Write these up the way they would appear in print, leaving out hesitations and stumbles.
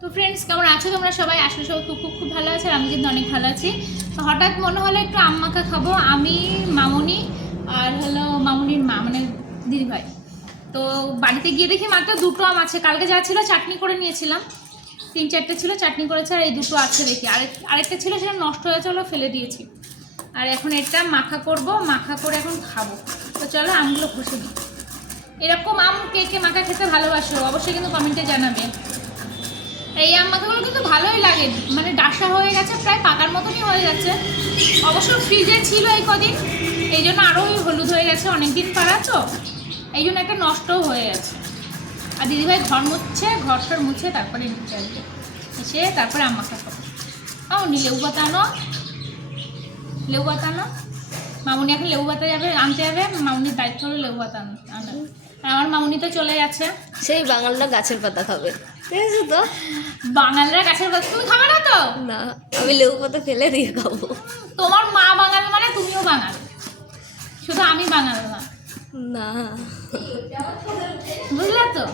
তো ফ্রেন্ডস, কেমন আছো তোমরা সবাই? আসলে সবাই খুব খুব খুব ভালো আছে, আর আমি কিন্তু অনেক ভালো আছি। তো হঠাৎ মনে হলো একটু আম মাখা খাবো, আমি, মামুনি আর হলো মামুনির মা মানে দিদিভাই। তো বাড়িতে গিয়ে দেখি মাত্র দুটো আম আছে, কালকে যা ছিল চাটনি করে নিয়েছিলাম, 3-4টে ছিল চাটনি করেছে, আর এই দুটো আছে দেখি। আরেকটা ছিল সেটা নষ্ট হয়ে চলো ফেলে দিয়েছি। আর এখন এটা মাখা করব, মাখা করে এখন খাবো। তো চলো আমগুলো ঘষে দিই। এরকম আম কে কে মাখা খেতে ভালোবাসো অবশ্যই কিন্তু কমেন্টে জানাবে। এই আম মাখাগুলো কিন্তু ভালোই লাগে, মানে ডাসা হয়ে গেছে, প্রায় পাকার মতনই হয়ে যাচ্ছে। অবশ্য ফ্রিজে ছিল এই কদিন, এই জন্য আরও হলুদ হয়ে গেছে, অনেকদিন পাড়া তো এই জন্য একটা নষ্টও হয়ে গেছে। আর দিদিভাই ঘর মুছছে, ঘর মুছে তারপরে নিচে আসবে, এসে তারপরে আম মাখা খাবো। মামুনি লেবু পাতা আনো, লেবু পাতা আনো। মামুনি এখন লেবু পাতা যাবে আনতে যাবে, মামুনির দায়িত্ব হলো লেবু পাতা আনা। আমার মামুনি তো চলে গেছে। সেই বাঙালরা গাছের পাতা খাবে, ঠিক আছে তো? বাঙালরা গাছের পাতা, তুমি খাবে না তো? না, আমি লেবু পাতা ফেলে দিয়ে খাবো। তোমার মা বাঙাল মানে তুমিও বাঙাল, শুধু আমি বাঙাল না। না, বুঝলে তো,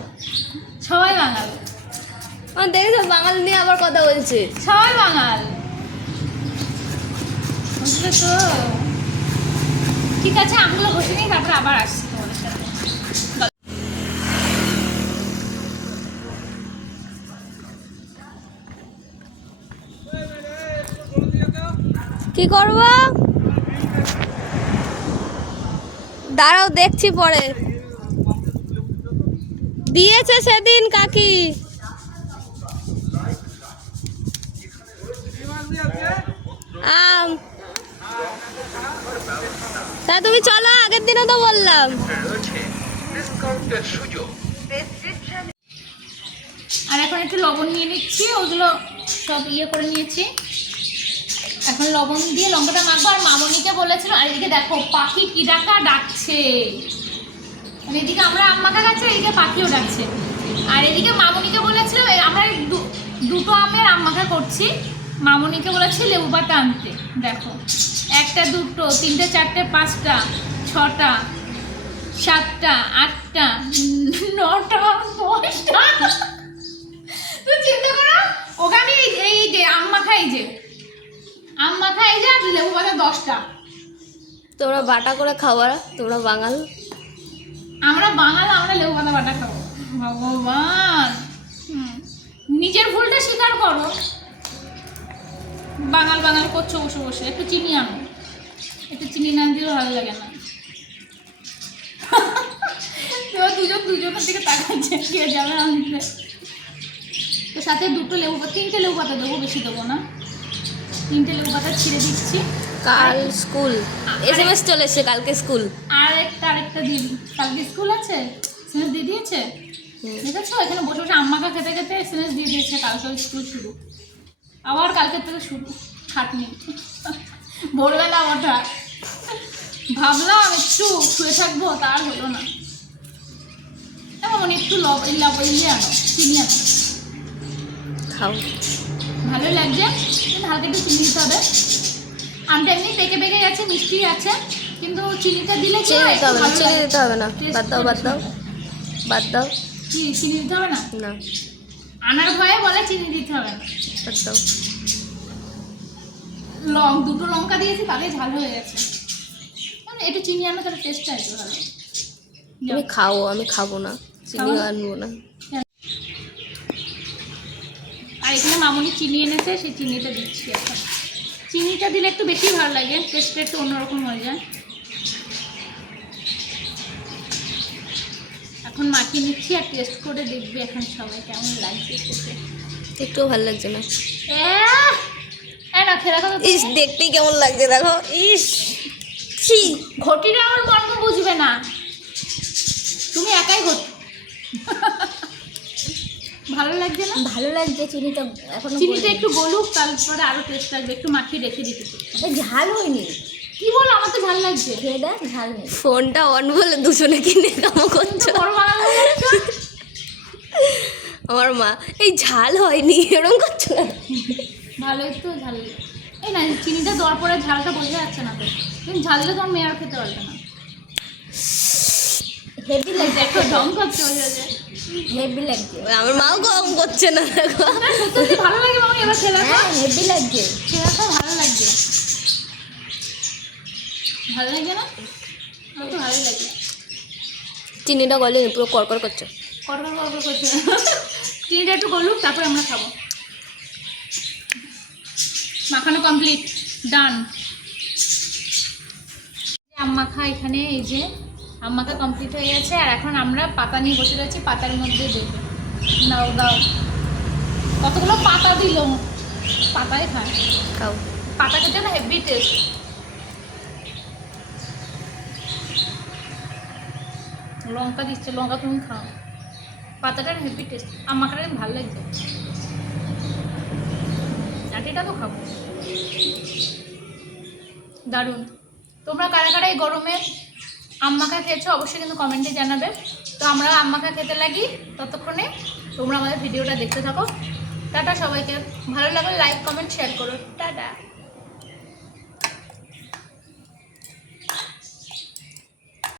সবাই বাঙাল। আমার দেখেছো বাঙাল নিয়ে আবার কথা বলছে। সবাই বাঙাল, বুঝলে তো। ঠিক আছে, আমগুলো ঘষে নিই, তারপরে আবার আসছি তোমাদের সাথে। কি করব? দাঁড়াও, দেখছি পরে। দিয়েছে সেদিন কাকি। আম তা তুমি চলো, আগের দিনও তো বললাম। আর এখন একটু লবণ নিয়ে নিচ্ছি, ওগুলো সব করে নিয়েছি। এখন লবণ দিয়ে লঙ্কাটা মাখবো। আর মামনিকে বলেছিল, আর এদিকে দেখো পাখি কি ডাকছে, মানে এদিকে আমরা আম মাখা খাচ্ছি, এদিকে পাখিও ডাকছে। আর এদিকে মামনিকে বলেছিল, আমরা দুটো আমের আম মাখা করছি, মামনিকে বলেছি লেবু পাতা আনতে। দেখো, 1টা 2টো 3টে 4টে 5টা 6টা 7টা 8টা 9টা 10টা। তুই চিন্তা করো, ওকে আমি এই যে আম মাখা, এই যে আম মাখা, এই যে আর লেবু পাতা 10টা। তোমরা বাটা করে খাওয়া, তোমরা বাঙাল। আমরা বাঙাল, আমরা লেবু পাতা বাটা খাবো। ভগবান, নিজের ভুলটা স্বীকার করো। বাঙাল বাঙাল করছো বসে বসে। একটু চিনি আনো, একটু চিনি না দিলেও ভালো লাগে না। এবার দুজনের দিকে তাকাচ্ছে, কে যাবে আনতে। তো সাথে 2টো লেবু পাতা, 3টে লেবু পাতা দেবো, বেশি দেবো না। 3টে লেবু পাতা ছিঁড়ে দিচ্ছি। কাল স্কুল এসএমএস চলে এসেছে, কালকে স্কুল। আরেকটা দিন, কালকে স্কুল আছে, এসএমএস দিয়ে দিয়েছে। দেখেছো, এখানে বসে বসে আম মাখা খেতে খেতে এসএমএস দিয়ে দিয়েছে, কালকে স্কুল শুরু। আবার কালকের থেকে শুরু খাটনি। ভোরবেলা ওঠা, ভাবলাম একটু শুয়ে থাকবো, তার হলো না। এমন একটু ইয়ে আনো, চিনি আনো, খাও। ভালোই লাগছে, কিন্তু হালকা একটু চিনি দিতে হবে। আমটা এমনি পেকে পেকে গেছে, মিষ্টি আছে, কিন্তু চিনিটা দিলে কি হয়, চিনি দিতে হবে না, বাদ দাও বাদ দাও বাদ দাও। কি চিনি দিতে হবে না? না, আনার ভয়ে বলে চিনি দিতে হবে না। বাদ দাও। 2টো লঙ্কা দিয়েছি, তাদের ঝাল হয়ে গেছে। মানে একটু চিনি আনো, তাহলে টেস্টটা একটু ভালো। তুমি খাও, আমি খাবো না, চিনি আনবো না। আর এখানে মামুনি চিনি এনেছে, সেই চিনিটা দিচ্ছি এখন। চিনিটা দিলে একটু বেশি ভালো লাগে, টেস্টটা একটু অন্যরকম হয়ে যায়। এখন মাখিয়ে নিচ্ছি, আর টেস্ট করে দেখবি এখন সবাই কেমন লাগছে খেতে। একটুও ভালো লাগছে না। না খেয়ে রাখো। ইস, দেখতেই কেমন লাগছে দেখো। ইস, ছি। ঘটিরা আমার মর্ম বুঝবে না, তুমি একাই ঘটি। ভালো লাগছে না? ভালো লাগছে চিনিটা, এখন চিনিটা একটু গলুক, তারপরে আরো টেস্ট লাগবে। একটু মাখিয়ে রেখে দিতে। ঝাল হয়নি। কি বল, আমার তো ভালো লাগছে। খেয়ে দেখ, ঝাল নেই। ফোনটা অন বলে দুজনে কিনে কামো করছো। বড় বাঙাল হয়ে যাচ্ছো। আমার মা, এই ঝাল হয়নি এরকম করছো না। ভালোই তো ঝাল। এই না, চিনিটা দেওয়ার পরে ঝালটা বোঝা যাচ্ছে না তো। তুমি ঝাল দিলে তোমার মেয়ে আর খেতে পারবে না। হেভি লাগছে, একটা ঢং করছে বোঝা যায়। হেভি লাগছে। আমার মাও গরম করছে না দেখো। না, সত্যি ভালো লাগে মামনি, এবার খেলা হ্যাঁ হেভি লাগছে। খেলাটা ভালো লাগছে। ভালো লাগছে না? আমার তো ভালোই লাগছে। চিনিটা গলেনি, পুরো কড়কড় করছে। কড়কড় কড়কড় করছে। চিনিটা একটু গলুক, তারপরে আমরা খাবো। মাখানো কমপ্লিট, ডান। আম মাখা এখানে, এই যে আম মাখা কমপ্লিট হয়ে গেছে। আর এখন আমরা পাতা নিয়ে বসে রয়েছি, পাতার মধ্যে দেবো। নাও দাও, কতগুলো পাতা দিল, পাতায় খায়। খাও। পাতা খেতে না হেভি টেস্ট। লঙ্কা দিচ্ছে, লঙ্কা তুমি খাও। পাতাটার হেভি টেস্ট, আম মাখাটা ভালো লাগছে। চাটিটা তো খাবো, দারুণ। তোমরা কারা কারা এই গরমে আম মাখা খেয়েছো অবশ্যই কিন্তু কমেন্টে জানাবে। তো আমরা আম মাখা খেতে লাগি, ততক্ষণে তোমরা আমাদের ভিডিওটা দেখতে থাকো। টাটা সবাইকে, ভালো লাগলে লাইক কমেন্ট শেয়ার করো। টাটা।